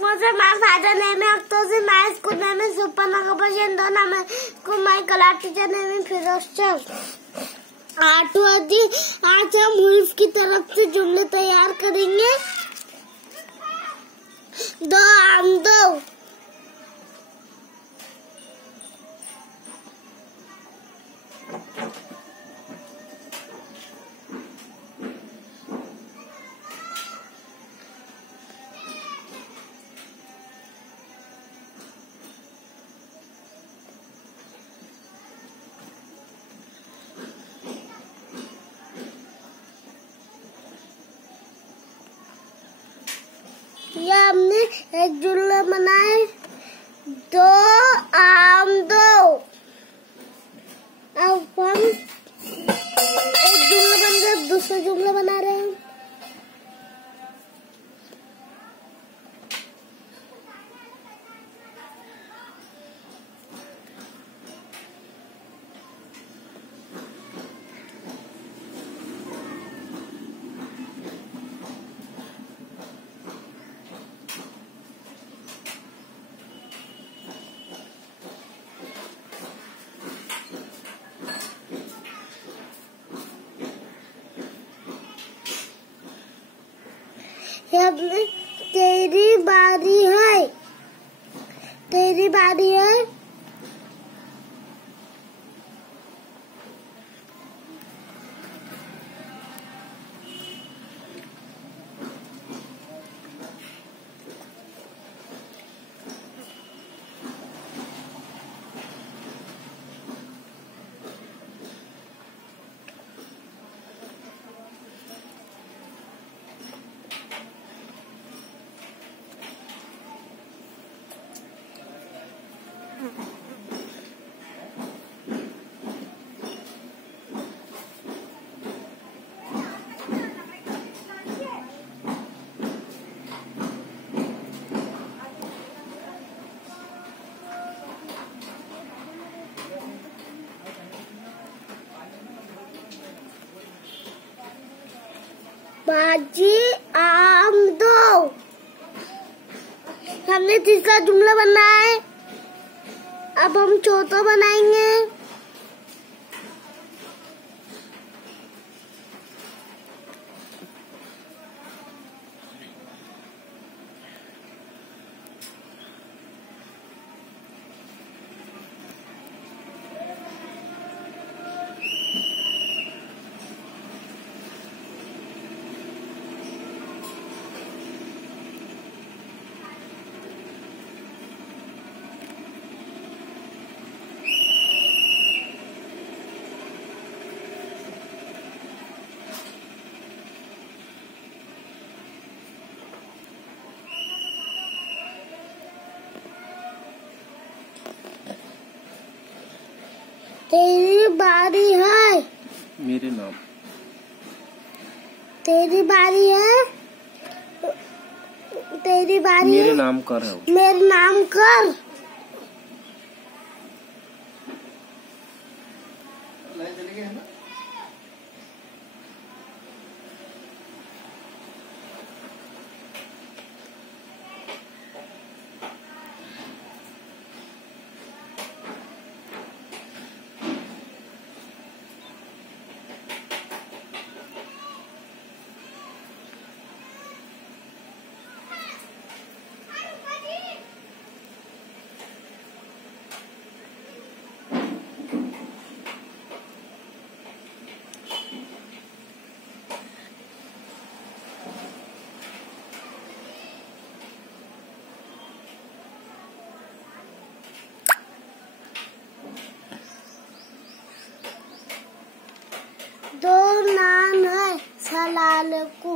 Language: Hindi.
मुझे मैं फादर नेम है अख्तर मैं स्कूल नेम है सुपर नगरपालिका दो नाम है स्कूल माई कला टीचर नेम है फिरोज चंद। आज हम हुइफ की तरफ से जुमले तैयार करेंगे। दो आम दो, ये हमने एक जुमला बनाए। दो आम दो। अब हम एक जुमला बन गया, दूसरा जुमला बना रहे हैं। तेरी बारी है, तेरी बारी है। बाजी आम दो। हमने तीसरा जुमला बनाया है। अब हम चौथा बनाएंगे। तेरी बारी है। मेरे नाम। तेरी बारी है। तेरी बारी मेरे है। नाम कर। मेरे नाम कर। दो नाम है सलाल को।